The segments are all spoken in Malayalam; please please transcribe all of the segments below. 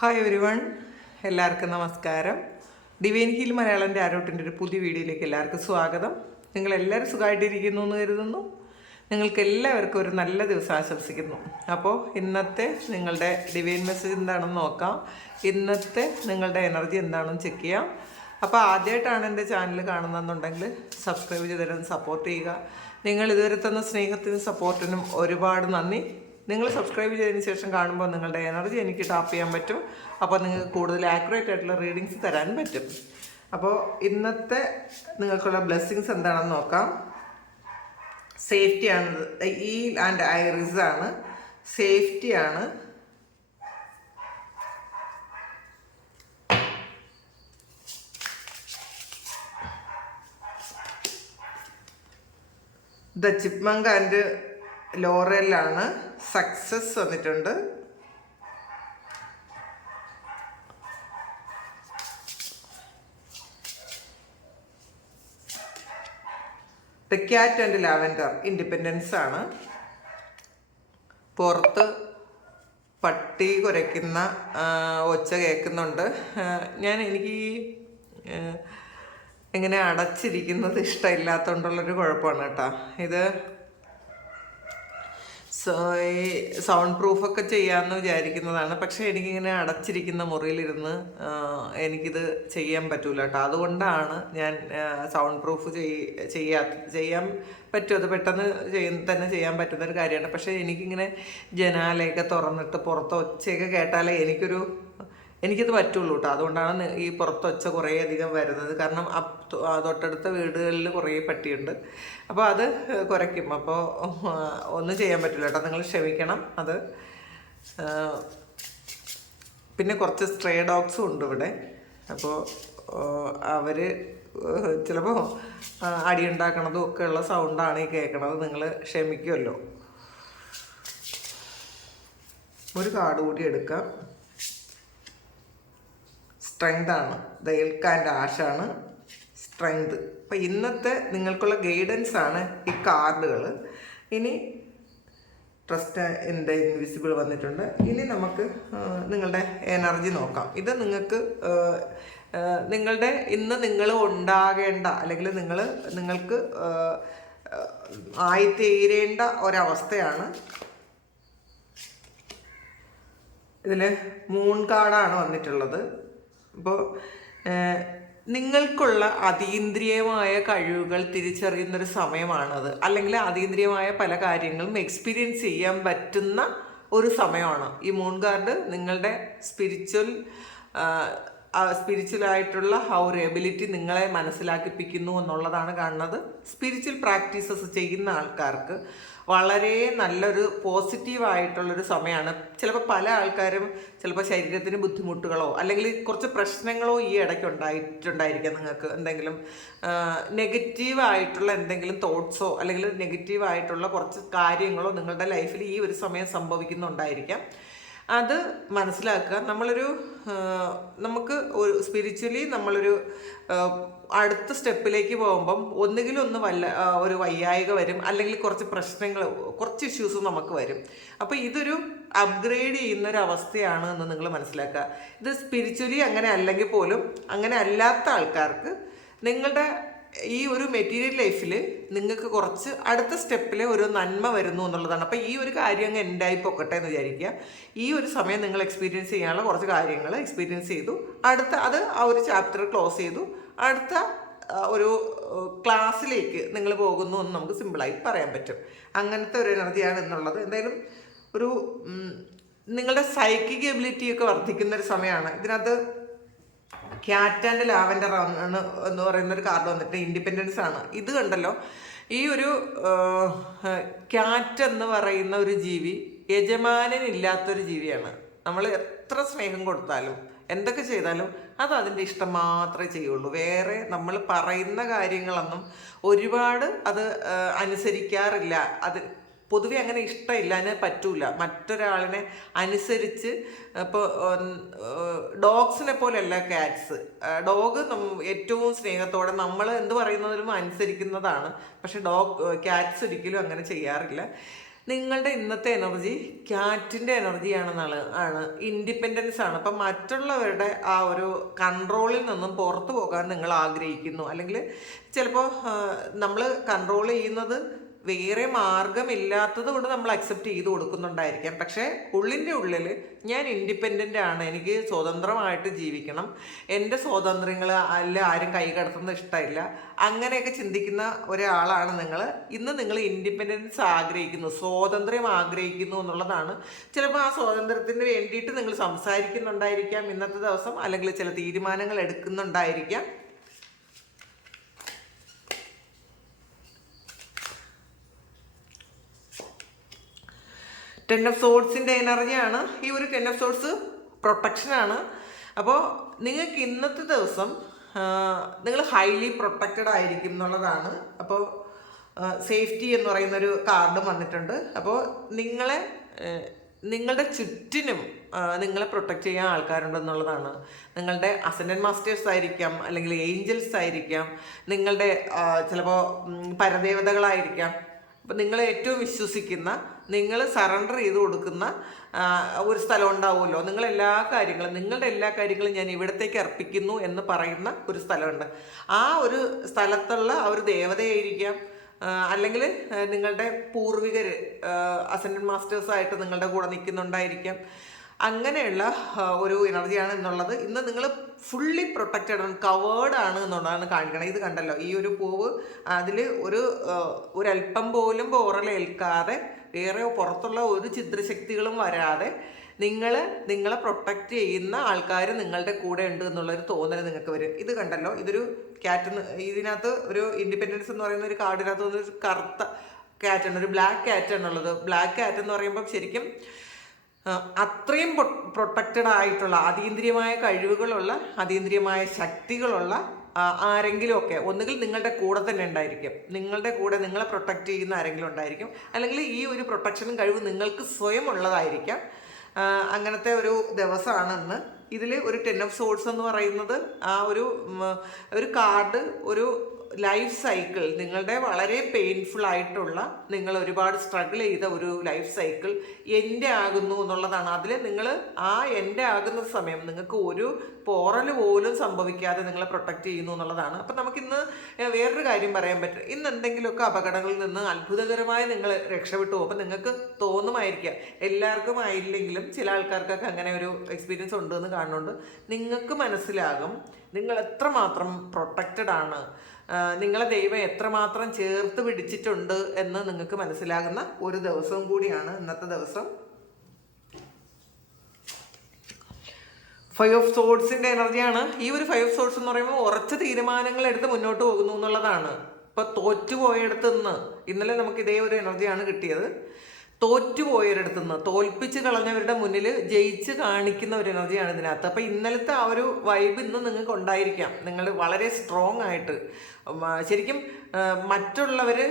ഹായ് എവരിവൺ, എല്ലാവർക്കും നമസ്കാരം. ഡിവൈൻ ഹീൽ മലയാളൻ്റെ ആരോട്ടിൻ്റെ ഒരു പുതിയ വീഡിയോയിലേക്ക് എല്ലാവർക്കും സ്വാഗതം. നിങ്ങളെല്ലാവരും സുഖമായിട്ടിരിക്കുന്നു എന്ന് കരുതുന്നു. നിങ്ങൾക്ക് എല്ലാവർക്കും ഒരു നല്ല ദിവസം ആശംസിക്കുന്നു. അപ്പോൾ ഇന്നത്തെ നിങ്ങളുടെ ഡിവൈൻ മെസ്സേജ് എന്താണെന്ന് നോക്കാം. ഇന്നത്തെ നിങ്ങളുടെ എനർജി എന്താണെന്ന് ചെക്ക് ചെയ്യാം. അപ്പോൾ ആദ്യമായിട്ടാണ് എൻ്റെ ചാനൽ കാണുന്നതെന്നുണ്ടെങ്കിൽ സബ്സ്ക്രൈബ് ചെയ്തിട്ട് സപ്പോർട്ട് ചെയ്യുക. നിങ്ങൾ ഇതുവരെ തന്ന സ്നേഹത്തിനും സപ്പോർട്ടിനും ഒരുപാട് നന്ദി. നിങ്ങൾ സബ്സ്ക്രൈബ് ചെയ്തതിന് ശേഷം കാണുമ്പോൾ നിങ്ങളുടെ എനർജി എനിക്ക് ടാപ്പ് ചെയ്യാൻ പറ്റും. അപ്പോൾ നിങ്ങൾക്ക് കൂടുതൽ ആക്യുറേറ്റ് ആയിട്ടുള്ള റീഡിങ്സ് തരാൻ പറ്റും. അപ്പോൾ ഇന്നത്തെ നിങ്ങൾക്കുള്ള ബ്ലെസ്സിങ്സ് എന്താണെന്ന് നോക്കാം. സേഫ്റ്റിയാണ്, ഈ ആൻഡ് ഐറിസ് ആണ്. സേഫ്റ്റിയാണ്, ദ ചിപ്മങ്ക് ആൻഡ് ലോറലാണ്. സക്സസ് വന്നിട്ടുണ്ട്. The cat and lavender independence ആണ്. പുറത്ത് പട്ടി കുരയ്ക്കുന്ന ഒച്ച കേൾക്കുന്നുണ്ട്. എനിക്ക് ഇങ്ങനെ അടച്ചിരിക്കുന്നത് ഇഷ്ടമില്ലാത്തതുകൊണ്ടുള്ളൊരു കുഴപ്പമാണ് കേട്ടോ. ഇത് ഈ സൗണ്ട് പ്രൂഫൊക്കെ ചെയ്യാമെന്ന് വിചാരിക്കുന്നതാണ്. പക്ഷേ എനിക്കിങ്ങനെ അടച്ചിരിക്കുന്ന മുറിയിലിരുന്ന് എനിക്കിത് ചെയ്യാൻ പറ്റൂല കേട്ടോ. അതുകൊണ്ടാണ് ഞാൻ സൗണ്ട് പ്രൂഫ് ചെയ്യാൻ പറ്റും. അത് പെട്ടെന്ന് തന്നെ ചെയ്യാൻ പറ്റുന്നൊരു കാര്യമാണ്. പക്ഷേ എനിക്കിങ്ങനെ ജനാലയൊക്കെ തുറന്നിട്ട് പുറത്ത് ഒച്ചയൊക്കെ കേട്ടാലേ എനിക്കത് പറ്റുള്ളൂ കേട്ടോ. അതുകൊണ്ടാണ് ഈ പുറത്തൊച്ച കുറേ അധികം വരുന്നത്. കാരണം തൊട്ടടുത്ത വീടുകളിൽ കുറേ പട്ടിയുണ്ട്. അപ്പോൾ അത് കുറയ്ക്കും. അപ്പോൾ ഒന്നും ചെയ്യാൻ പറ്റില്ല കേട്ടോ, നിങ്ങൾ ക്ഷമിക്കണം. അത് പിന്നെ കുറച്ച് സ്ട്രേ ഡോഗ്സും ഉണ്ട് ഇവിടെ. അപ്പോൾ അവർ ചിലപ്പോൾ അടിയുണ്ടാക്കണതും ഒക്കെ ഉള്ള സൗണ്ടാണ് ഈ കേൾക്കണത്. നിങ്ങൾ ക്ഷമിക്കുമല്ലോ. ഒരു കാർഡ് കൂടി എടുക്കാം. സ്ട്രെങ്ത് ആണ്. ദ എൽക്ക് ആൻഡ് ആഷാണ് സ്ട്രെങ്ത്. അപ്പം ഇന്നത്തെ നിങ്ങൾക്കുള്ള ഗൈഡൻസ് ആണ് ഈ കാർഡുകൾ. ഇനി ട്രസ്റ്റ് ഇൻ ദ ഇൻവിസിബിൾ വന്നിട്ടുണ്ട്. ഇനി നമുക്ക് നിങ്ങളുടെ എനർജി നോക്കാം. ഇത് നിങ്ങൾക്ക് നിങ്ങൾ ഉണ്ടാകേണ്ട അല്ലെങ്കിൽ നിങ്ങൾക്ക് ആയിത്തീരേണ്ട ഒരവസ്ഥയാണ്. ഇതിൽ മൂൺ കാർഡാണ് വന്നിട്ടുള്ളത്. അപ്പോൾ നിങ്ങൾക്കുള്ള അതീന്ദ്രിയമായ കഴിവുകൾ തിരിച്ചറിയുന്നൊരു സമയമാണത്. അല്ലെങ്കിൽ അതീന്ദ്രിയമായ പല കാര്യങ്ങളും എക്സ്പീരിയൻസ് ചെയ്യാൻ പറ്റുന്ന ഒരു സമയമാണ് ഈ മൂൺ കാർഡ്. നിങ്ങളുടെ സ്പിരിച്വലായിട്ടുള്ള ആ ഒരു എബിലിറ്റി നിങ്ങളെ മനസ്സിലാക്കിപ്പിക്കുന്നു എന്നുള്ളതാണ് കാണുന്നത്. സ്പിരിച്വൽ പ്രാക്ടീസസ് ചെയ്യുന്ന ആൾക്കാർക്ക് വളരെ നല്ലൊരു പോസിറ്റീവായിട്ടുള്ളൊരു സമയമാണ്. ചിലപ്പോൾ പല ആൾക്കാരും ചിലപ്പോൾ ശരീരത്തിന് ബുദ്ധിമുട്ടുകളോ അല്ലെങ്കിൽ കുറച്ച് പ്രശ്നങ്ങളോ ഈ ഇടയ്ക്ക് ഉണ്ടായിട്ടുണ്ടായിരിക്കാം. നിങ്ങൾക്ക് എന്തെങ്കിലും നെഗറ്റീവായിട്ടുള്ള എന്തെങ്കിലും തോട്ട്സോ അല്ലെങ്കിൽ നെഗറ്റീവായിട്ടുള്ള കുറച്ച് കാര്യങ്ങളോ നിങ്ങളുടെ ലൈഫിൽ ഈ ഒരു സമയം സംഭവിക്കുന്നുണ്ടായിരിക്കാം. അത് മനസ്സിലാക്കുക. നമുക്ക് ഒരു സ്പിരിച്വലി നമ്മളൊരു അടുത്ത സ്റ്റെപ്പിലേക്ക് പോകുമ്പം ഒന്നുകിലും ഒരു വയ്യായിക വരും, അല്ലെങ്കിൽ കുറച്ച് പ്രശ്നങ്ങൾ, കുറച്ച് ഇഷ്യൂസ് നമുക്ക് വരും. അപ്പോൾ ഇതൊരു അപ്ഗ്രേഡ് ചെയ്യുന്നൊരു അവസ്ഥയാണ് എന്ന് നിങ്ങൾ മനസ്സിലാക്കുക. ഇത് സ്പിരിച്വലി അങ്ങനെ അല്ലെങ്കിൽ പോലും അങ്ങനെ അല്ലാത്ത ആൾക്കാർക്ക് നിങ്ങളുടെ ഈ ഒരു മെറ്റീരിയൽ ലൈഫിൽ നിങ്ങൾക്ക് കുറച്ച് അടുത്ത സ്റ്റെപ്പിൽ ഒരു നന്മ വരുന്നു എന്നുള്ളതാണ്. അപ്പോൾ ഈ ഒരു കാര്യം അങ്ങ് എൻഡായി പൊക്കട്ടെ എന്ന് വിചാരിക്കുക. ഈ ഒരു സമയം നിങ്ങൾ എക്സ്പീരിയൻസ് ചെയ്യാനുള്ള കുറച്ച് കാര്യങ്ങൾ എക്സ്പീരിയൻസ് ചെയ്തു. ആ ഒരു ചാപ്റ്റർ ക്ലോസ് ചെയ്തു. അടുത്ത ഒരു ക്ലാസ്സിലേക്ക് നിങ്ങൾ പോകുന്നു എന്ന് നമുക്ക് സിമ്പിളായി പറയാൻ പറ്റും. അങ്ങനത്തെ ഒരു എനർജിയാണ് എന്നുള്ളത്. എന്തായാലും ഒരു നിങ്ങളുടെ സൈക്കിക് എബിലിറ്റിയൊക്കെ വർദ്ധിക്കുന്നൊരു സമയമാണ്. ഇതിനകത്ത് ക്യാറ്റ് ആൻഡ് ലാവൻഡർ ആണ് എന്ന് പറയുന്നൊരു കാർഡ് വന്നിട്ട് ഇൻഡിപെൻഡൻസ് ആണ്. ഇത് കണ്ടല്ലോ, ഈ ഒരു ക്യാറ്റ് എന്ന് പറയുന്ന ഒരു ജീവി യജമാനനില്ലാത്തൊരു ജീവിയാണ്. നമ്മൾ എത്ര സ്നേഹം കൊടുത്താലും എന്തൊക്കെ ചെയ്താലും അത് അതിൻ്റെ ഇഷ്ടം മാത്രമേ ചെയ്യുള്ളൂ. വേറെ നമ്മൾ പറയുന്ന കാര്യങ്ങളൊന്നും ഒരുപാട് അത് അനുസരിക്കാറില്ല. അത് പൊതുവെ അങ്ങനെ ഇഷ്ടമില്ല, അതിന് പറ്റൂല. മറ്റൊരാളിനെ അനുസരിച്ച് ഇപ്പോൾ ഡോഗ്സിനെ പോലെയല്ല ക്യാറ്റ്സ്. ഡോഗ് ഏറ്റവും സ്നേഹത്തോടെ നമ്മൾ എന്ത് പറയുന്നതിലും അനുസരിക്കുന്നതാണ്. പക്ഷെ ക്യാറ്റ്സ് ഒരിക്കലും അങ്ങനെ ചെയ്യാറില്ല. നിങ്ങളുടെ ഇന്നത്തെ എനർജി ക്യാറ്റിൻ്റെ എനർജിയാണെന്നാണ് ഇൻഡിപെൻഡൻസ് ആണ്. അപ്പം മറ്റുള്ളവരുടെ ആ ഒരു കൺട്രോളിൽ നിന്നും പുറത്തു പോകാൻ നിങ്ങൾ ആഗ്രഹിക്കുന്നു, അല്ലെങ്കിൽ ചിലപ്പോൾ നമ്മൾ കൺട്രോൾ ചെയ്യുന്നത് വേറെ മാർഗമില്ലാത്തത് കൊണ്ട് നമ്മൾ അക്സെപ്റ്റ് ചെയ്ത് കൊടുക്കുന്നുണ്ടായിരിക്കാം. പക്ഷേ ഉള്ളിൻ്റെ ഉള്ളിൽ ഞാൻ ഇൻഡിപെൻഡൻ്റ് ആണ്, എനിക്ക് സ്വതന്ത്രമായിട്ട് ജീവിക്കണം, എൻ്റെ സ്വാതന്ത്ര്യങ്ങൾ അല്ല ആരും കൈ കടത്തുന്നത് ഇഷ്ടമില്ല, അങ്ങനെയൊക്കെ ചിന്തിക്കുന്ന ഒരാളാണ് നിങ്ങൾ. ഇന്ന് നിങ്ങൾ ഇൻഡിപെൻഡൻസ് ആഗ്രഹിക്കുന്നു, സ്വാതന്ത്ര്യം ആഗ്രഹിക്കുന്നു എന്നുള്ളതാണ്. ചിലപ്പോൾ ആ സ്വാതന്ത്ര്യത്തിന് വേണ്ടിയിട്ട് നിങ്ങൾ സംസാരിക്കുന്നുണ്ടായിരിക്കാം ഇന്നത്തെ ദിവസം, അല്ലെങ്കിൽ ചില തീരുമാനങ്ങൾ എടുക്കുന്നുണ്ടായിരിക്കാം. ടെൻ ഓഫ് സോഡ്സിൻ്റെ എനർജിയാണ് ഈ ഒരു ടെൻ ഓഫ് സോഡ്സ്. പ്രൊട്ടക്ഷനാണ്. അപ്പോൾ നിങ്ങൾക്ക് ഇന്നത്തെ ദിവസം നിങ്ങൾ ഹൈലി പ്രൊട്ടക്റ്റഡ് ആയിരിക്കും എന്നുള്ളതാണ്. അപ്പോൾ സേഫ്റ്റി എന്ന് പറയുന്നൊരു കാർഡ് വന്നിട്ടുണ്ട്. അപ്പോൾ നിങ്ങളുടെ ചുറ്റിനും നിങ്ങളെ പ്രൊട്ടക്റ്റ് ചെയ്യാൻ ആൾക്കാരുണ്ടെന്നുള്ളതാണ്. നിങ്ങളുടെ അസെൻഡന്റ് മാസ്റ്റേഴ്സ് ആയിരിക്കാം, അല്ലെങ്കിൽ ഏഞ്ചൽസ് ആയിരിക്കാം, നിങ്ങളുടെ ചിലപ്പോൾ പരദേവതകളായിരിക്കാം. അപ്പം നിങ്ങൾ ഏറ്റവും വിശ്വസിക്കുന്ന, നിങ്ങൾ സറണ്ടർ ചെയ്ത് കൊടുക്കുന്ന ഒരു സ്ഥലം ഉണ്ടാവുമല്ലോ. നിങ്ങളുടെ എല്ലാ കാര്യങ്ങളും ഞാൻ ഇവിടത്തേക്ക് അർപ്പിക്കുന്നു എന്ന് പറയുന്ന ഒരു സ്ഥലമുണ്ട്. ആ ഒരു സ്ഥലത്തുള്ള ആ ഒരു ദേവതയായിരിക്കാം, അല്ലെങ്കിൽ നിങ്ങളുടെ പൂർവികർ അസെൻഡന്റ് മാസ്റ്റേഴ്സായിട്ട് നിങ്ങളുടെ കൂടെ നിൽക്കുന്നുണ്ടായിരിക്കാം. അങ്ങനെയുള്ള ഒരു എനർജിയാണ് എന്നുള്ളത്. ഇന്ന് നിങ്ങൾ ഫുള്ളി പ്രൊട്ടക്റ്റഡ് ആണ്, കവേർഡ് ആണ് എന്നുള്ളതാണ് കാണിക്കണം. ഇത് കണ്ടല്ലോ, ഈ ഒരു പൂവ്, അതിൽ ഒരല്പം പോലും പോറലേൽക്കാതെ, വേറെ പുറത്തുള്ള ഒരു ചിത്രശക്തികളും വരാതെ നിങ്ങളെ പ്രൊട്ടക്റ്റ് ചെയ്യുന്ന ആൾക്കാർ നിങ്ങളുടെ കൂടെ ഉണ്ട് എന്നുള്ളൊരു തോന്നൽ നിങ്ങൾക്ക് വരും. ഇത് കണ്ടല്ലോ, ഇതൊരു ക്യാറ്റ്. ഇതിനകത്ത് ഒരു ഇൻഡിപെൻഡൻസ് എന്ന് പറയുന്ന ഒരു കാർഡിനകത്ത് ഒരു കറുത്ത ക്യാറ്റാണ്, ഒരു ബ്ലാക്ക് ക്യാറ്റാണുള്ളത്. ബ്ലാക്ക് ക്യാറ്റ് എന്ന് പറയുമ്പോൾ ശരിക്കും അത്രയും പ്രൊട്ടക്റ്റഡ് ആയിട്ടുള്ള, അതീന്ദ്രിയമായ കഴിവുകളുള്ള, അതീന്ദ്രിയമായ ശക്തികളുള്ള ആരെങ്കിലുമൊക്കെ ഒന്നുകിൽ നിങ്ങളുടെ കൂടെ തന്നെ ഉണ്ടായിരിക്കും, നിങ്ങളുടെ കൂടെ നിങ്ങളെ പ്രൊട്ടക്റ്റ് ചെയ്യുന്ന ആരെങ്കിലും ഉണ്ടായിരിക്കും, അല്ലെങ്കിൽ ഈ ഒരു പ്രൊട്ടക്ഷനും കഴിവ് നിങ്ങൾക്ക് സ്വയം ഉള്ളതായിരിക്കാം. അങ്ങനത്തെ ഒരു ദിവസമാണെന്ന്. ഇതിൽ ഒരു ടെൻ ഓഫ് സോഡ്സ് എന്ന് പറയുന്നത് ആ ഒരു കാർഡ്, ഒരു ലൈഫ് സൈക്കിൾ, നിങ്ങളുടെ വളരെ പെയിൻഫുൾ ആയിട്ടുള്ള, നിങ്ങൾ ഒരുപാട് സ്ട്രഗിൾ ചെയ്ത ഒരു ലൈഫ് സൈക്കിൾ എൻ്റെ ആകുന്നു എന്നുള്ളതാണ്. അതിൽ നിങ്ങൾ ആ എൻ്റെ ആകുന്ന സമയം നിങ്ങൾക്ക് ഒരു പോറൽ പോലും സംഭവിക്കാതെ നിങ്ങളെ പ്രൊട്ടക്റ്റ് ചെയ്യുന്നു എന്നുള്ളതാണ്. അപ്പം നമുക്കിന്ന് വേറൊരു കാര്യം പറയാൻ പറ്റും. ഇന്ന് എന്തെങ്കിലുമൊക്കെ അപകടങ്ങളിൽ നിന്ന് അത്ഭുതകരമായി നിങ്ങൾ രക്ഷപ്പെട്ടു പോകും. അപ്പം നിങ്ങൾക്ക് തോന്നുമായിരിക്കാം, എല്ലാവർക്കും ആയില്ലെങ്കിലും ചില ആൾക്കാർക്കൊക്കെ അങ്ങനെ ഒരു എക്സ്പീരിയൻസ് ഉണ്ടെന്ന് കാണുന്നുണ്ട്. നിങ്ങൾക്ക് മനസ്സിലാകും നിങ്ങൾ എത്രമാത്രം പ്രൊട്ടക്റ്റഡ് ആണ്, നിങ്ങളെ ദൈവം എത്രമാത്രം ചേർത്ത് പിടിച്ചിട്ടുണ്ട് എന്ന് നിങ്ങൾക്ക് മനസ്സിലാകുന്ന ഒരു ദിവസവും കൂടിയാണ് ഇന്നത്തെ ദിവസം. ഫൈവ് ഓഫ് സോഡ്സിൻ്റെ എനർജിയാണ്. ഈ ഒരു ഫൈവ് ഓഫ് സോഡ്സ് എന്ന് പറയുമ്പോൾ ഉറച്ച തീരുമാനങ്ങൾ എടുത്ത് മുന്നോട്ട് പോകുന്നു എന്നുള്ളതാണ്. ഇപ്പോൾ തോറ്റുപോയടുത്ത് നിന്ന്, ഇന്നലെ നമുക്ക് ഇതേ ഒരു എനർജിയാണ് കിട്ടിയത്. തോറ്റുപോയവരടുത്ത് നിന്ന്, തോൽപ്പിച്ച് കളഞ്ഞവരുടെ മുന്നിൽ ജയിച്ച് കാണിക്കുന്ന ഒരു എനർജിയാണ് ഇതിനകത്ത്. അപ്പം ഇന്നലത്തെ ആ ഒരു വൈബ് ഇന്ന് നിങ്ങൾക്ക് ഉണ്ടായിരിക്കാം. നിങ്ങൾ വളരെ സ്ട്രോങ് ആയിട്ട് ശരിക്കും മറ്റുള്ളവരെ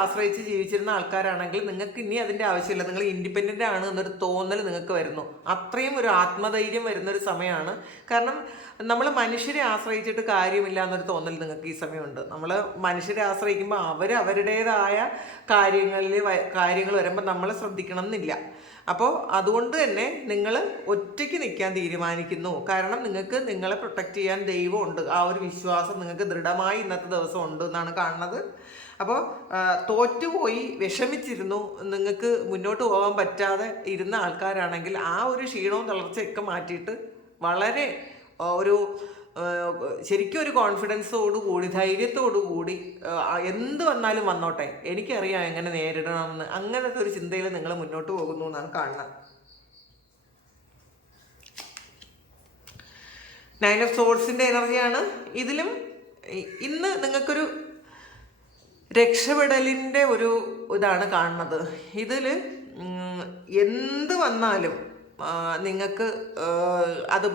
ആശ്രയിച്ച് ജീവിച്ചിരുന്ന ആൾക്കാരാണെങ്കിൽ നിങ്ങൾക്ക് ഇനി അതിൻ്റെ ആവശ്യമില്ല, നിങ്ങൾ ഇൻഡിപെൻഡൻ്റ് ആണ് എന്നൊരു തോന്നൽ നിങ്ങൾക്ക് വരുന്നു. അത്രയും ഒരു ആത്മധൈര്യം വരുന്നൊരു സമയമാണ്. കാരണം നമ്മൾ മനുഷ്യരെ ആശ്രയിച്ചിട്ട് കാര്യമില്ല എന്നൊരു തോന്നൽ നിങ്ങൾക്ക് ഈ സമയമുണ്ട്. നമ്മൾ മനുഷ്യരെ ആശ്രയിക്കുമ്പോൾ അവരുടേതായ കാര്യങ്ങൾ വരുമ്പോൾ നമ്മളെ ശ്രദ്ധിക്കണം എന്നില്ല. അപ്പോൾ അതുകൊണ്ട് തന്നെ നിങ്ങൾ ഒറ്റയ്ക്ക് നിൽക്കാൻ തീരുമാനിക്കുന്നു. കാരണം നിങ്ങൾക്ക് നിങ്ങളെ പ്രൊട്ടക്റ്റ് ചെയ്യാൻ ദൈവമുണ്ട്, ആ ഒരു വിശ്വാസം നിങ്ങൾക്ക് ദൃഢമായി ഇന്നത്തെ ദിവസം ഉണ്ട് എന്നാണ് കാണുന്നത്. അപ്പോൾ തോറ്റുപോയി വിഷമിച്ചിരുന്നു, നിങ്ങൾക്ക് മുന്നോട്ട് പോകാൻ പറ്റാതെ ഇരുന്ന ആൾക്കാരാണെങ്കിൽ ആ ഒരു ക്ഷീണവും തളർച്ചയൊക്കെ മാറ്റിയിട്ട് വളരെ ഒരു ശരിക്കും ഒരു കോൺഫിഡൻസോടു കൂടി, ധൈര്യത്തോടു കൂടി എന്ത് വന്നാലും വന്നോട്ടെ, എനിക്കറിയാം എങ്ങനെ നേരിടണമെന്ന്, അങ്ങനത്തെ ഒരു ചിന്തയിൽ നിങ്ങൾ മുന്നോട്ട് പോകുന്നു എന്നാണ് കാണുന്നത്. നയൻ ഓഫ് സോഡ്സിൻ്റെ എനർജിയാണ്. ഇതിലും ഇന്ന് നിങ്ങൾക്കൊരു രക്ഷപ്പെടലിൻ്റെ ഒരു ഇതാണ് കാണുന്നത്. ഇതിൽ എന്ത് വന്നാലും നിങ്ങൾക്ക് അത്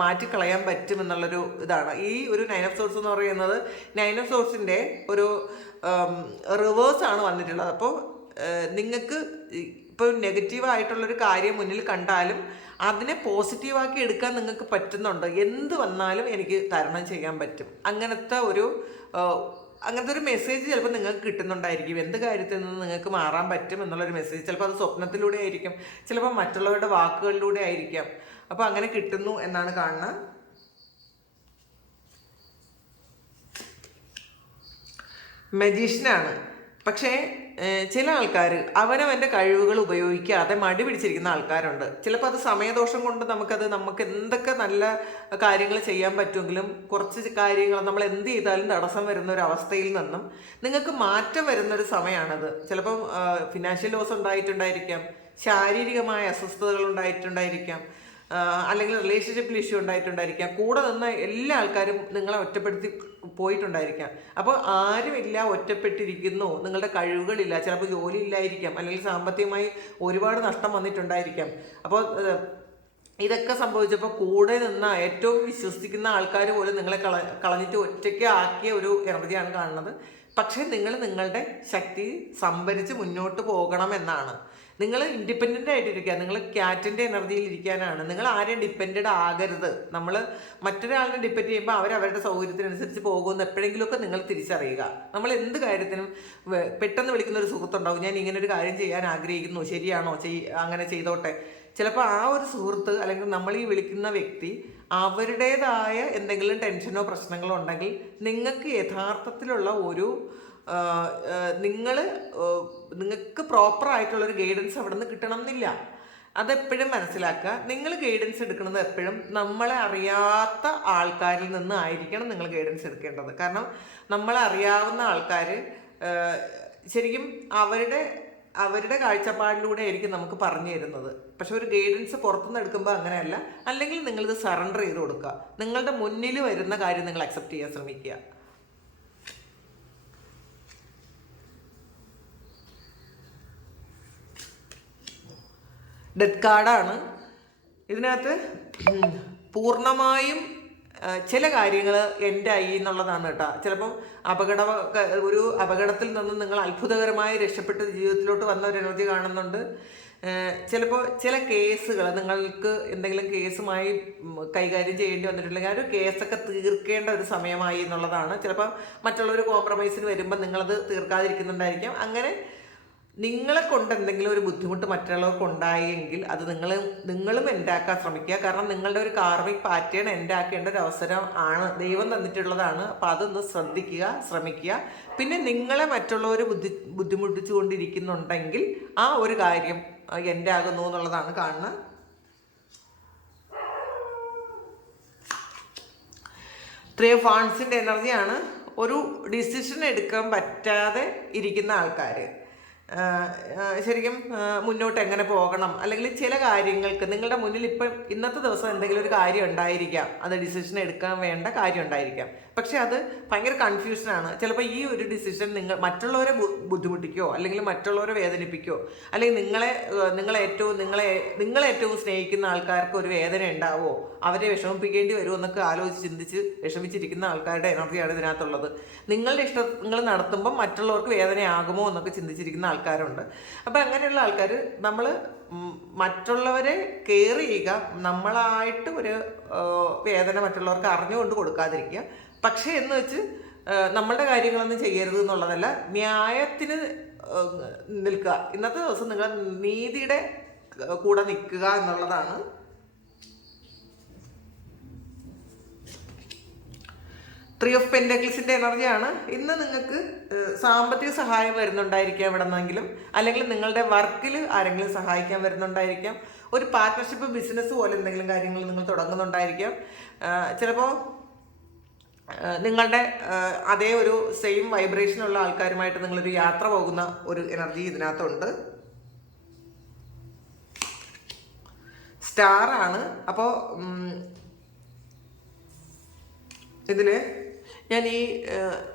മാറ്റിക്കളയാൻ പറ്റുമെന്നുള്ളൊരു ഇതാണ്. ഈ ഒരു നയൻ ഓഫ് സോഡ്സ് എന്ന് പറയുന്നത്, നയൻ ഓഫ് സോഡ്സിൻ്റെ ഒരു റിവേഴ്സാണ് വന്നിട്ടുള്ളത്. അപ്പോൾ നിങ്ങൾക്ക് ഇപ്പോൾ നെഗറ്റീവായിട്ടുള്ളൊരു കാര്യം മുന്നിൽ കണ്ടാലും അതിനെ പോസിറ്റീവാക്കി എടുക്കാൻ നിങ്ങൾക്ക് പറ്റുന്നുണ്ട്. എന്ത് വന്നാലും എനിക്ക് തരണം ചെയ്യാൻ പറ്റും, അങ്ങനത്തെ ഒരു അങ്ങനത്തെ ഒരു മെസ്സേജ് ചിലപ്പോൾ നിങ്ങൾക്ക് കിട്ടുന്നുണ്ടായിരിക്കും. എന്ത് കാര്യത്തിൽ നിന്ന് നിങ്ങൾക്ക് മാറാൻ പറ്റും എന്നുള്ളൊരു മെസ്സേജ്. ചിലപ്പോൾ അത് സ്വപ്നത്തിലൂടെ ആയിരിക്കും, ചിലപ്പോൾ മറ്റുള്ളവരുടെ വാക്കുകളിലൂടെ ആയിരിക്കാം. അപ്പോൾ അങ്ങനെ കിട്ടുന്നു എന്നാണ് കാണുന്നത്. മജീഷ്യനാണ്. പക്ഷേ ചില ആൾക്കാർ അവനവൻ്റെ കഴിവുകൾ ഉപയോഗിക്കാതെ മടി പിടിച്ചിരിക്കുന്ന ആൾക്കാരുണ്ട്. ചിലപ്പോൾ അത് സമയദോഷം കൊണ്ട് നമുക്ക് എന്തൊക്കെ നല്ല കാര്യങ്ങൾ ചെയ്യാൻ പറ്റുമെങ്കിലും കുറച്ച് കാര്യങ്ങൾ നമ്മൾ എന്ത് ചെയ്താലും തടസ്സം വരുന്ന ഒരു അവസ്ഥയിൽ നിന്നും നിങ്ങൾക്ക് മാറ്റം വരുന്നൊരു സമയമാണത്. ചിലപ്പം ഫിനാൻഷ്യൽ ലോസ് ഉണ്ടായിട്ടുണ്ടായിരിക്കാം, ശാരീരികമായ അസ്വസ്ഥതകൾ ഉണ്ടായിട്ടുണ്ടായിരിക്കാം, അല്ലെങ്കിൽ റിലേഷൻഷിപ്പിൽ ഇഷ്യൂ ഉണ്ടായിട്ടുണ്ടായിരിക്കാം, കൂടെ നിന്ന് എല്ലാ ആൾക്കാരും നിങ്ങളെ ഒറ്റപ്പെടുത്തി പോയിട്ടുണ്ടായിരിക്കാം. അപ്പോൾ ആരുമില്ല, ഒറ്റപ്പെട്ടിരിക്കുന്നു, നിങ്ങളുടെ കഴിവുകളില്ല, ചിലപ്പോൾ ജോലി ഇല്ലായിരിക്കാം, അല്ലെങ്കിൽ സാമ്പത്തികമായി ഒരുപാട് നഷ്ടം വന്നിട്ടുണ്ടായിരിക്കാം. അപ്പോൾ ഇതൊക്കെ സംഭവിച്ചപ്പോൾ കൂടെ നിന്ന ഏറ്റവും വിശ്വസിക്കുന്ന ആൾക്കാർ പോലും നിങ്ങളെ കളഞ്ഞിട്ട് ഒറ്റയ്ക്ക് ആക്കിയ ഒരു എനർജിയാണ് കാണുന്നത്. പക്ഷേ നിങ്ങൾ നിങ്ങളുടെ ശക്തി സംഭരിച്ച് മുന്നോട്ട് പോകണമെന്നാണ്. നിങ്ങൾ ഇൻഡിപെൻഡൻ്റ് ആയിട്ടിരിക്കുക. നിങ്ങൾ ക്യാറ്റിൻ്റെ എനർജിയിൽ ഇരിക്കാനാണ്. നിങ്ങൾ ആരെയും ഡിപ്പെൻഡ് ആകരുത്. നമ്മൾ മറ്റൊരാളിനെ ഡിപ്പെൻഡ് ചെയ്യുമ്പോൾ അവരവരുടെ സൗകര്യത്തിനനുസരിച്ച് പോകുമെന്ന് എപ്പോഴെങ്കിലുമൊക്കെ നിങ്ങൾ തിരിച്ചറിയുക. നമ്മൾ എന്ത് കാര്യത്തിനും പെട്ടെന്ന് വിളിക്കുന്ന ഒരു സുഹൃത്തുണ്ടാവും, ഞാൻ ഇങ്ങനെ ഒരു കാര്യം ചെയ്യാൻ ആഗ്രഹിക്കുന്നു, ശരിയാണോ, അങ്ങനെ ചെയ്തോട്ടെ. ചിലപ്പോൾ ആ ഒരു സുഹൃത്ത് അല്ലെങ്കിൽ നമ്മൾ ഈ വിളിക്കുന്ന വ്യക്തി അവരുടേതായ എന്തെങ്കിലും ടെൻഷനോ പ്രശ്നങ്ങളോ ഉണ്ടെങ്കിൽ നിങ്ങൾക്ക് യഥാർത്ഥത്തിലുള്ള ഒരു നിങ്ങൾക്ക് പ്രോപ്പറായിട്ടുള്ളൊരു ഗൈഡൻസ് അവിടെ നിന്ന് കിട്ടണം എന്നില്ല. അതെപ്പോഴും മനസ്സിലാക്കുക. നിങ്ങൾ ഗൈഡൻസ് എടുക്കുന്നത് എപ്പോഴും നമ്മളെ അറിയാത്ത ആൾക്കാരിൽ നിന്ന് ആയിരിക്കണം നിങ്ങൾ ഗൈഡൻസ് എടുക്കേണ്ടത്. കാരണം നമ്മളെ അറിയാവുന്ന ആൾക്കാർ ശരിക്കും അവരുടെ കാഴ്ചപ്പാടിലൂടെ ആയിരിക്കും നമുക്ക് പറഞ്ഞു തരുന്നത്. പക്ഷെ ഒരു ഗൈഡൻസ് പുറത്തുനിന്ന് എടുക്കുമ്പോൾ അങ്ങനെയല്ല. അല്ലെങ്കിൽ നിങ്ങളിത് സറണ്ടർ ചെയ്ത് കൊടുക്കുക. നിങ്ങളുടെ മുന്നിൽ വരുന്ന കാര്യം നിങ്ങൾ അക്സെപ്റ്റ് ചെയ്യാൻ ശ്രമിക്കുക. ഡെത്ത് കാർഡാണ്. ഇതിനകത്ത് പൂർണ്ണമായും ചില കാര്യങ്ങൾ എൻ്റെ ആയി എന്നുള്ളതാണ് കേട്ടോ. ചിലപ്പം ഒരു അപകടത്തിൽ നിന്നും നിങ്ങൾ അത്ഭുതകരമായി രക്ഷപ്പെട്ട് ജീവിതത്തിലോട്ട് വന്ന ഒരു എനർജി കാണുന്നുണ്ട്. ചിലപ്പോൾ ചില കേസുകൾ നിങ്ങൾക്ക് എന്തെങ്കിലും കേസുമായി കൈകാര്യം ചെയ്യേണ്ടി വന്നിട്ടുണ്ടെങ്കിൽ ആ ഒരു കേസൊക്കെ തീർക്കേണ്ട ഒരു സമയമായി എന്നുള്ളതാണ്. ചിലപ്പോൾ മറ്റുള്ളവർ കോംപ്രമൈസിന് വരുമ്പോൾ നിങ്ങളത് തീർക്കാതിരിക്കുന്നുണ്ടായിരിക്കാം. അങ്ങനെ നിങ്ങളെ കൊണ്ട് എന്തെങ്കിലും ഒരു ബുദ്ധിമുട്ട് മറ്റുള്ളവർക്ക് ഉണ്ടായെങ്കിൽ അത് നിങ്ങളും എൻഡാക്കാൻ ശ്രമിക്കുക. കാരണം നിങ്ങളുടെ ഒരു കാർമിക് പാറ്റേൺ എൻഡാക്കേണ്ട ഒരു അവസരം ആണ്, ദൈവം തന്നിട്ടുള്ളതാണ്. അപ്പം അതൊന്ന് ശ്രമിക്കുക. പിന്നെ നിങ്ങളെ മറ്റുള്ളവർ ബുദ്ധിമുട്ടിച്ചു കൊണ്ടിരിക്കുന്നുണ്ടെങ്കിൽ ആ ഒരു കാര്യം എൻഡാകുന്നു എന്നുള്ളതാണ് കാണുന്നത്. ത്രീ ഓഫ് വാണ്ട്സിൻ്റെ എനർജിയാണ്. ഒരു ഡിസിഷൻ എടുക്കാൻ പറ്റാതെ ഇരിക്കുന്ന ആൾക്കാർ ശരിക്കും മുന്നോട്ട് എങ്ങനെ പോകണം, അല്ലെങ്കിൽ ചില കാര്യങ്ങൾക്ക് നിങ്ങളുടെ മുന്നിൽ ഇപ്പം ഇന്നത്തെ ദിവസം എന്തെങ്കിലും ഒരു കാര്യം ഉണ്ടായിരിക്കാം, അത് ഡിസിഷൻ എടുക്കാൻ വേണ്ട കാര്യം ഉണ്ടായിരിക്കാം. പക്ഷെ അത് ഭയങ്കര കൺഫ്യൂഷനാണ്. ചിലപ്പോൾ ഈ ഒരു ഡിസിഷൻ മറ്റുള്ളവരെ ബുദ്ധിമുട്ടിക്കോ, അല്ലെങ്കിൽ മറ്റുള്ളവരെ വേദനിപ്പിക്കോ, അല്ലെങ്കിൽ നിങ്ങളെ ഏറ്റവും സ്നേഹിക്കുന്ന ആൾക്കാർക്ക് ഒരു വേദന ഉണ്ടാവോ, അവരെ വിഷമിപ്പിക്കേണ്ടി വരുമോ എന്നൊക്കെ ചിന്തിച്ച് വിഷമിച്ചിരിക്കുന്ന ആൾക്കാരുടെ എനർജിയാണ് ഇതിനകത്തുള്ളത്. നിങ്ങളുടെ ഇഷ്ടങ്ങൾ നടത്തുമ്പം മറ്റുള്ളവർക്ക് വേദനയാകുമോ എന്നൊക്കെ ചിന്തിച്ചിരിക്കുന്ന ആൾക്കാരുണ്ട്. അപ്പം അങ്ങനെയുള്ള ആൾക്കാർ നമ്മൾ മറ്റുള്ളവരെ കെയർ ചെയ്യുക, നമ്മളായിട്ട് ഒരു വേദന മറ്റുള്ളവർക്ക് അറിഞ്ഞുകൊണ്ട് കൊടുക്കാതിരിക്കുക. പക്ഷേ എന്ന് വെച്ച് നമ്മളുടെ കാര്യങ്ങളൊന്നും ചെയ്യരുത് എന്നുള്ളതല്ല, ന്യായത്തിന് നിൽക്കുക. ഇന്നത്തെ ദിവസം നിങ്ങൾ നീതിയുടെ കൂടെ നിൽക്കുക എന്നുള്ളതാണ്. ത്രീ ഓഫ് പെൻറ്റക്കിൾസിൻ്റെ എനർജിയാണ്. ഇന്ന് നിങ്ങൾക്ക് സാമ്പത്തിക സഹായം വരുന്നുണ്ടായിരിക്കാം എവിടെ നിന്നെങ്കിലും, അല്ലെങ്കിൽ നിങ്ങളുടെ വർക്കിൽ ആരെങ്കിലും സഹായിക്കാൻ വരുന്നുണ്ടായിരിക്കാം. ഒരു പാർട്ട്ണർഷിപ്പ് ബിസിനസ് പോലെ എന്തെങ്കിലും കാര്യങ്ങൾ നിങ്ങൾ തുടങ്ങുന്നുണ്ടായിരിക്കാം. ചിലപ്പോൾ നിങ്ങളുടെ അതേ ഒരു സെയിം വൈബ്രേഷനുള്ള ആൾക്കാരുമായിട്ട് നിങ്ങളൊരു യാത്ര പോകുന്ന ഒരു എനർജി ഇതിനകത്തുണ്ട്. സ്റ്റാറാണ്. അപ്പോൾ ഇതിൽ ഞാൻ ഈ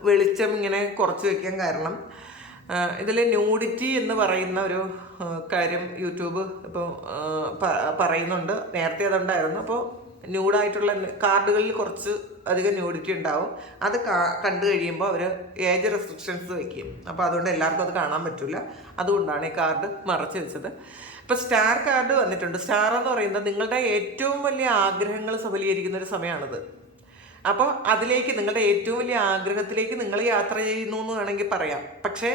വെളിച്ചം ഇങ്ങനെ കുറച്ച് വയ്ക്കാൻ കാരണം ഇതിൽ ന്യൂഡിറ്റി എന്ന് പറയുന്ന ഒരു കാര്യം യൂട്യൂബ് ഇപ്പോൾ പറയുന്നുണ്ട്. നേരത്തെ അതുണ്ടായിരുന്നു. അപ്പോൾ ന്യൂഡായിട്ടുള്ള കാർഡുകളിൽ കുറച്ച് അധികം ന്യൂഡിറ്റി ഉണ്ടാവും. അത് കണ്ടു കഴിയുമ്പോൾ അവർ ഏജ് റെസ്ട്രിക്ഷൻസ് വയ്ക്കും. അപ്പോൾ അതുകൊണ്ട് എല്ലാവർക്കും അത് കാണാൻ പറ്റില്ല. അതുകൊണ്ടാണ് ഈ കാർഡ് മറച്ചു വെച്ചത്. ഇപ്പോൾ സ്റ്റാർ കാർഡ് വന്നിട്ടുണ്ട്. സ്റ്റാർ എന്ന് പറയുന്നത് നിങ്ങളുടെ ഏറ്റവും വലിയ ആഗ്രഹങ്ങൾ സഫലീകരിക്കുന്ന ഒരു സമയമാണിത്. അപ്പോൾ അതിലേക്ക് നിങ്ങളുടെ ഏറ്റവും വലിയ ആഗ്രഹത്തിലേക്ക് നിങ്ങൾ യാത്ര ചെയ്യുന്നു എന്ന് വേണമെങ്കിൽ പറയാം. പക്ഷേ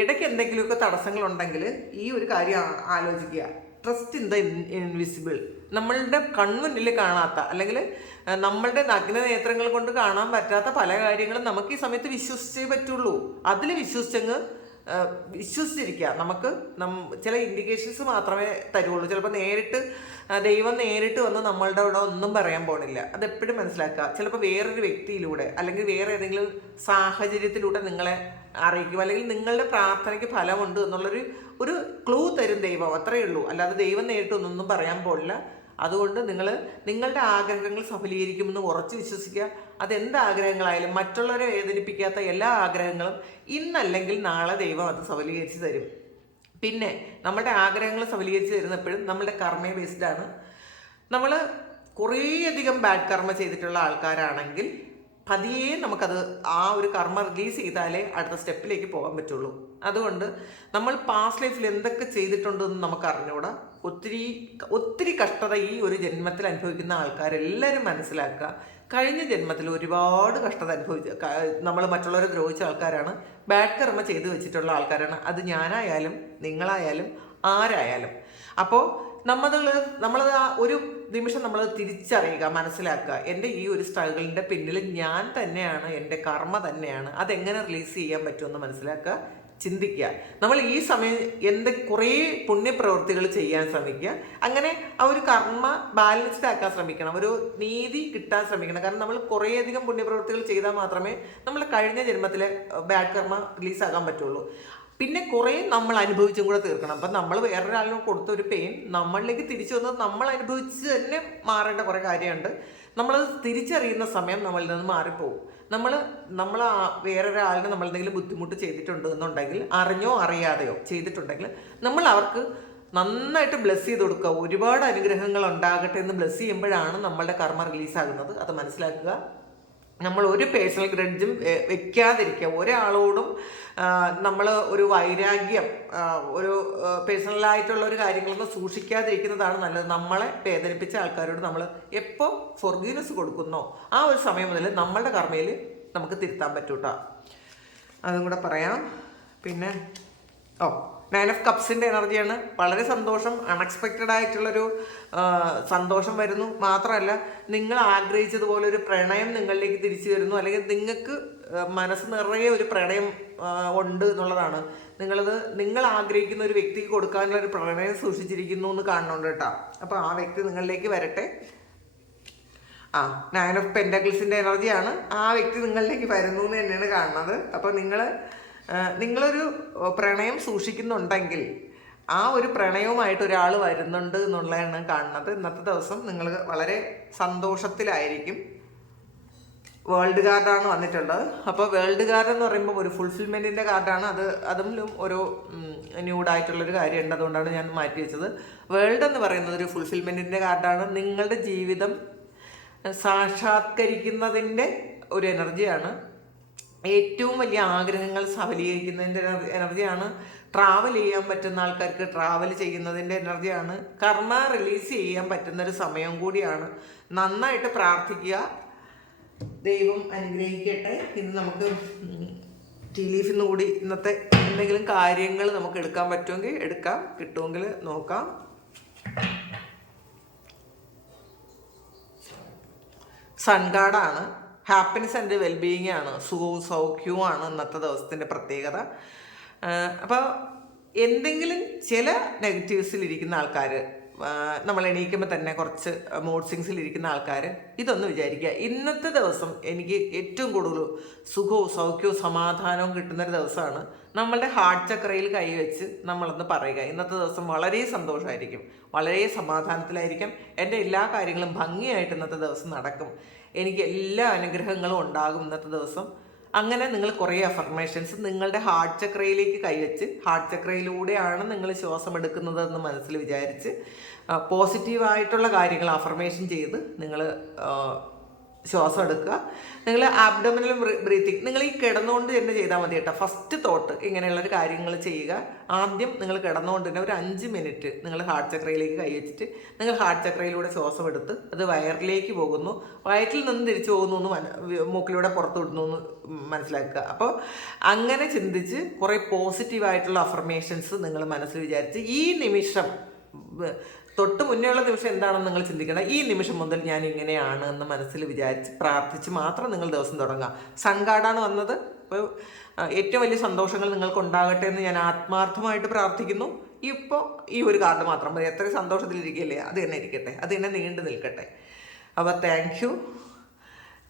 ഇടയ്ക്ക് എന്തെങ്കിലുമൊക്കെ തടസ്സങ്ങളുണ്ടെങ്കിൽ ഈ ഒരു കാര്യം ആലോചിക്കുക. Trust in the invisible. നമ്മളുടെ കൺമുന്നിൽ കാണാത്ത, അല്ലെങ്കിൽ നമ്മളുടെ നഗ്ന നേത്രങ്ങൾ കൊണ്ട് കാണാൻ പറ്റാത്ത പല കാര്യങ്ങളും നമുക്ക് ഈ സമയത്ത് വിശ്വസിച്ചേ പറ്റുള്ളൂ. അതിൽ വിശ്വസിച്ചിരിക്കുക. നമുക്ക് ചില ഇൻഡിക്കേഷൻസ് മാത്രമേ തരുള്ളൂ. ചിലപ്പോൾ ദൈവം നേരിട്ട് വന്ന് നമ്മളുടെ അവിടെ ഒന്നും പറയാൻ പോണില്ല. അതെപ്പോഴും മനസ്സിലാക്കുക. ചിലപ്പോൾ വേറൊരു വ്യക്തിയിലൂടെ അല്ലെങ്കിൽ വേറെ ഏതെങ്കിലും സാഹചര്യത്തിലൂടെ നിങ്ങളെ അറിയിക്കും, അല്ലെങ്കിൽ നിങ്ങളുടെ പ്രാർത്ഥനയ്ക്ക് ഫലമുണ്ട് എന്നുള്ളൊരു ക്ലൂ തരും ദൈവം. അത്രയേ ഉള്ളൂ. അല്ലാതെ ദൈവം നേരിട്ട് ഒന്നും പറയാൻ പോണില്ല. അതുകൊണ്ട് നിങ്ങളുടെ ആഗ്രഹങ്ങൾ സഫലീകരിക്കുമെന്ന് ഉറച്ചു വിശ്വസിക്കുക. അതെന്ത് ആഗ്രഹങ്ങളായാലും മറ്റുള്ളവരെ വേദനിപ്പിക്കാത്ത എല്ലാ ആഗ്രഹങ്ങളും ഇന്നല്ലെങ്കിൽ നാളെ ദൈവം അത് സഫലീകരിച്ച് തരും. പിന്നെ നമ്മുടെ ആഗ്രഹങ്ങൾ സഫലീകരിച്ച് തരുന്നപ്പോഴും നമ്മുടെ കർമ്മ ബേസ്ഡ് ആണ്. നമ്മൾ കുറേയധികം ബാഡ് കർമ്മ ചെയ്തിട്ടുള്ള ആൾക്കാരാണെങ്കിൽ പതിയെ നമുക്കത് ആ ഒരു കർമ്മ റിലീസ് ചെയ്താലേ അടുത്ത സ്റ്റെപ്പിലേക്ക് പോകാൻ പറ്റുള്ളൂ. അതുകൊണ്ട് നമ്മൾ പാസ്റ്റ് ലൈഫിൽ എന്തൊക്കെ ചെയ്തിട്ടുണ്ടെന്ന് നമുക്ക് അറിഞ്ഞുകൂടാ. ഒത്തിരി കഷ്ടത ഈ ഒരു ജന്മത്തിൽ അനുഭവിക്കുന്ന ആൾക്കാരെല്ലാവരും മനസ്സിലാക്കുക. കഴിഞ്ഞ ജന്മത്തിൽ ഒരുപാട് കഷ്ടത നമ്മൾ മറ്റുള്ളവരെ ദ്രോഹിച്ച ആൾക്കാരാണ്, ബാഡ് കർമ്മ ചെയ്തു വെച്ചിട്ടുള്ള ആൾക്കാരാണ്. അത് ഞാനായാലും നിങ്ങളായാലും ആരായാലും. അപ്പോൾ നമ്മളത് ആ ഒരു നിമിഷം നമ്മൾ തിരിച്ചറിയുക, മനസ്സിലാക്കുക. എൻ്റെ ഈ ഒരു സ്ട്രഗിളിൻ്റെ പിന്നിൽ ഞാൻ തന്നെയാണ്, എൻ്റെ കർമ്മ തന്നെയാണ്. അതെങ്ങനെ റിലീസ് ചെയ്യാൻ പറ്റുമെന്ന് മനസ്സിലാക്കുക, ചിന്തിക്കുക. നമ്മൾ ഈ സമയം കുറേ പുണ്യപ്രവൃത്തികൾ ചെയ്യാൻ ശ്രമിക്കുക. അങ്ങനെ ആ ഒരു കർമ്മ ബാലൻസ്ഡ് ആക്കാൻ ശ്രമിക്കണം, ഒരു നീതി കിട്ടാൻ ശ്രമിക്കണം. കാരണം നമ്മൾ കുറേയധികം പുണ്യപ്രവൃത്തികൾ ചെയ്താൽ മാത്രമേ നമ്മൾ കഴിഞ്ഞ ജന്മത്തിലെ ബാഡ് കർമ്മ റിലീസാകാൻ പറ്റുള്ളൂ. പിന്നെ കുറേ നമ്മൾ അനുഭവിച്ചും കൂടെ തീർക്കണം. അപ്പം നമ്മൾ വേറൊരാളിന് കൊടുത്ത ഒരു പെയിൻ നമ്മളിലേക്ക് തിരിച്ചു വന്നത് നമ്മൾ അനുഭവിച്ച് തന്നെ മാറേണ്ട കുറേ കാര്യമുണ്ട്. നമ്മളത് തിരിച്ചറിയുന്ന സമയം നമ്മളിൽ നിന്ന് മാറിപ്പോകും. നമ്മൾ വേറൊരാളിന് നമ്മൾ എന്തെങ്കിലും ബുദ്ധിമുട്ട് ചെയ്തിട്ടുണ്ട് എന്നുണ്ടെങ്കിൽ, അറിഞ്ഞോ അറിയാതെയോ ചെയ്തിട്ടുണ്ടെങ്കിൽ, നമ്മൾ അവർക്ക് നന്നായിട്ട് ബ്ലെസ് ചെയ്ത് കൊടുക്കുക. ഒരുപാട് അനുഗ്രഹങ്ങൾ ഉണ്ടാകട്ടെ എന്ന് ബ്ലെസ് ചെയ്യുമ്പോഴാണ് നമ്മളുടെ കർമ്മ റിലീസാകുന്നത്. അത് മനസ്സിലാക്കുക. നമ്മൾ ഒരു പേഴ്സണൽ ഗ്രഡ്ജും വെക്കാതിരിക്കുക. ഒരാളോടും നമ്മൾ ഒരു വൈരാഗ്യം, ഒരു പേഴ്സണലായിട്ടുള്ള ഒരു കാര്യങ്ങളൊന്നും സൂക്ഷിക്കാതിരിക്കുന്നതാണ് നല്ലത്. നമ്മളെ വേദനിപ്പിച്ച ആൾക്കാരോട് നമ്മൾ എപ്പോൾ ഫൊർഗീവ്നെസ് കൊടുക്കുന്നോ ആ ഒരു സമയം മുതൽ നമ്മളുടെ കർമ്മയിൽ നമുക്ക് തിരുത്താൻ പറ്റൂട്ടോ. അതും കൂടെ പറയാം. പിന്നെ 9 ഓഫ് കപ്സിൻ്റെ എനർജിയാണ്. വളരെ സന്തോഷം, അൺഎക്സ്പെക്റ്റഡ് ആയിട്ടുള്ളൊരു സന്തോഷം വരുന്നു. മാത്രമല്ല, നിങ്ങൾ ആഗ്രഹിച്ചതുപോലെ ഒരു പ്രണയം നിങ്ങളിലേക്ക് തിരിച്ചു വരുന്നു, അല്ലെങ്കിൽ നിങ്ങൾക്ക് മനസ്സ് നിറയെ ഒരു പ്രണയം ഉണ്ട് എന്നുള്ളതാണ്. നിങ്ങൾ ആഗ്രഹിക്കുന്ന ഒരു വ്യക്തിക്ക് കൊടുക്കാനുള്ള ഒരു പ്രണയം സൂക്ഷിച്ചിരിക്കുന്നു എന്ന് കാണുന്നുണ്ട് കേട്ടോ. അപ്പോൾ ആ വ്യക്തി നിങ്ങളിലേക്ക് വരട്ടെ. 9 ഓഫ് പെൻറ്റക്കിൾസിൻ്റെ എനർജിയാണ്. ആ വ്യക്തി നിങ്ങളിലേക്ക് വരുന്നു എന്ന് തന്നെയാണ് കാണുന്നത്. അപ്പോൾ നിങ്ങളൊരു പ്രണയം സൂക്ഷിക്കുന്നുണ്ടെങ്കിൽ ആ ഒരു പ്രണയവുമായിട്ട് ഒരാൾ വരുന്നുണ്ട് എന്നുള്ളതാണ് കാണുന്നത്. ഇന്നത്തെ ദിവസം നിങ്ങൾ വളരെ സന്തോഷത്തിലായിരിക്കും. വേൾഡ് കാർഡാണ് വന്നിട്ടുള്ളത്. അപ്പോൾ വേൾഡ് കാർഡ് എന്ന് പറയുമ്പോൾ ഒരു ഫുൾഫിൽമെൻറ്റിൻ്റെ കാർഡാണ്. അതിലും ഒരു ന്യൂഡായിട്ടുള്ളൊരു കാര്യമുണ്ട്, അതുകൊണ്ടാണ് ഞാൻ മാറ്റി വെച്ചത്. വേൾഡ് എന്ന് പറയുന്നത് ഒരു ഫുൾഫിൽമെൻറ്റിൻ്റെ കാർഡാണ്. നിങ്ങളുടെ ജീവിതം സാക്ഷാത്കരിക്കുന്നതിൻ്റെ ഒരു എനർജിയാണ്. ഏറ്റവും വലിയ ആഗ്രഹങ്ങൾ സഫലീകരിക്കുന്നതിൻ്റെ എനർജിയാണ്. ട്രാവൽ ചെയ്യാൻ പറ്റുന്ന ആൾക്കാർക്ക് ട്രാവൽ ചെയ്യുന്നതിൻ്റെ എനർജിയാണ്. കർമ്മ റിലീസ് ചെയ്യാൻ പറ്റുന്നൊരു സമയം കൂടിയാണ്. നന്നായിട്ട് പ്രാർത്ഥിക്കുക. ദൈവം അനുഗ്രഹിക്കട്ടെ. ഇന്ന് നമുക്ക് ടീ ലീഫിൽ നിന്ന് കൂടി ഇന്നത്തെ എന്തെങ്കിലും കാര്യങ്ങൾ നമുക്ക് എടുക്കാൻ പറ്റുമെങ്കിൽ എടുക്കാം, കിട്ടുമെങ്കിൽ നോക്കാം. സൺഗാർഡാണ്. ഹാപ്പിനെസ് ആൻഡ് വെൽബീയിങ് ആണ്. സുഖവും സൗഖ്യവുമാണ് ഇന്നത്തെ ദിവസത്തിൻ്റെ പ്രത്യേകത. അപ്പോൾ എന്തെങ്കിലും ചില നെഗറ്റീവ്സിലിരിക്കുന്ന ആൾക്കാർ, നമ്മൾ എണീക്കുമ്പോൾ തന്നെ കുറച്ച് മൂഡ് സ്വിങ്സിലിരിക്കുന്ന ആൾക്കാർ ഇതൊന്ന് വിചാരിക്കുക. ഇന്നത്തെ ദിവസം എനിക്ക് ഏറ്റവും കൂടുതൽ സുഖവും സൗഖ്യവും സമാധാനവും കിട്ടുന്നൊരു ദിവസമാണ്. നമ്മളുടെ ഹാർട്ട് ചക്രയിൽ കൈവച്ച് നമ്മളൊന്ന് പറയുക, ഇന്നത്തെ ദിവസം വളരെ സന്തോഷമായിരിക്കും, വളരെ സമാധാനത്തിലായിരിക്കും, എൻ്റെ എല്ലാ കാര്യങ്ങളും ഭംഗിയായിട്ട് ഇന്നത്തെ ദിവസം നടക്കും, എനിക്ക് എല്ലാ അനുഗ്രഹങ്ങളും ഉണ്ടാകും ഇന്നത്തെ ദിവസം. അങ്ങനെ നിങ്ങൾ കുറേ അഫർമേഷൻസ് നിങ്ങളുടെ ഹാർട്ട് ചക്രയിലേക്ക് കൈവച്ച്, ഹാർട്ട് ചക്രയിലൂടെയാണ് നിങ്ങൾ ശ്വാസം എടുക്കുന്നതെന്ന് മനസ്സിൽ വിചാരിച്ച് പോസിറ്റീവായിട്ടുള്ള കാര്യങ്ങൾ അഫർമേഷൻ ചെയ്ത് നിങ്ങൾ ശ്വാസം എടുക്കുക. നിങ്ങൾ ആബ്ഡോമിനൽ ബ്രീത്തിങ് നിങ്ങൾ ഈ കിടന്നുകൊണ്ട് തന്നെ ചെയ്താൽ മതി കേട്ടോ. ഫസ്റ്റ് തോട്ട് ഇങ്ങനെയുള്ളൊരു കാര്യങ്ങൾ ചെയ്യുക. ആദ്യം നിങ്ങൾ കിടന്നുകൊണ്ട് തന്നെ ഒരു 5 മിനിറ്റ് നിങ്ങൾ ഹാർട്ട് ചക്രയിലേക്ക് കൈ വെച്ചിട്ട് നിങ്ങൾ ഹാർട്ട് ചക്രയിലൂടെ ശ്വാസം എടുത്ത് അത് വയറിലേക്ക് പോകുന്നു, വയറ്റിൽ നിന്ന് തിരിച്ചു പോകുന്നു എന്ന് മൂക്കിലൂടെ പുറത്ത് വിടുന്നു എന്ന് മനസ്സിലാക്കുക. അപ്പോൾ അങ്ങനെ ചിന്തിച്ച് കുറേ പോസിറ്റീവായിട്ടുള്ള അഫർമേഷൻസ് നിങ്ങൾ മനസ്സിൽ വിചാരിച്ച് ഈ നിമിഷം തൊട്ട് മുന്നേയുള്ള നിമിഷം എന്താണെന്ന് നിങ്ങൾ ചിന്തിക്കണം. ഈ നിമിഷം മുതൽ ഞാൻ ഇങ്ങനെയാണ് എന്ന് മനസ്സിൽ വിചാരിച്ച് പ്രാർത്ഥിച്ച് മാത്രം നിങ്ങൾ ദിവസം തുടങ്ങുക. സൺഗാർഡാണ് വന്നത്. അപ്പോൾ ഏറ്റവും വലിയ സന്തോഷങ്ങൾ നിങ്ങൾക്ക് ഉണ്ടാകട്ടെ എന്ന് ഞാൻ ആത്മാർത്ഥമായിട്ട് പ്രാർത്ഥിക്കുന്നു. ഇപ്പോൾ ഈ ഒരു കാർഡ് മാത്രം മതി. എത്ര സന്തോഷത്തിലിരിക്കുകയല്ലേ, അത് തന്നെ ഇരിക്കട്ടെ, അത് തന്നെ നീണ്ടു നിൽക്കട്ടെ. അപ്പോൾ താങ്ക് യു.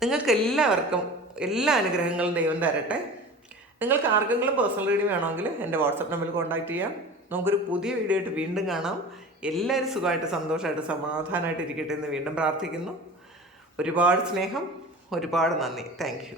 നിങ്ങൾക്ക് എല്ലാവർക്കും എല്ലാ അനുഗ്രഹങ്ങളും ദൈവം തരട്ടെ. നിങ്ങൾക്ക് ആർക്കെങ്കിലും പേഴ്സണൽ റീഡിംഗ് വേണമെങ്കിൽ എൻ്റെ വാട്സപ്പ് നമ്പറിൽ കോൺടാക്റ്റ് ചെയ്യാം. നമുക്കൊരു പുതിയ വീഡിയോ ആയിട്ട് വീണ്ടും കാണാം. എല്ലാവരും സുഖമായിട്ട് സന്തോഷമായിട്ട് സമാധാനമായിട്ട് ഇരിക്കട്ടെ എന്ന് വീണ്ടും പ്രാർത്ഥിക്കുന്നു. ഒരുപാട് സ്നേഹം, ഒരുപാട് നന്ദി. Thank you.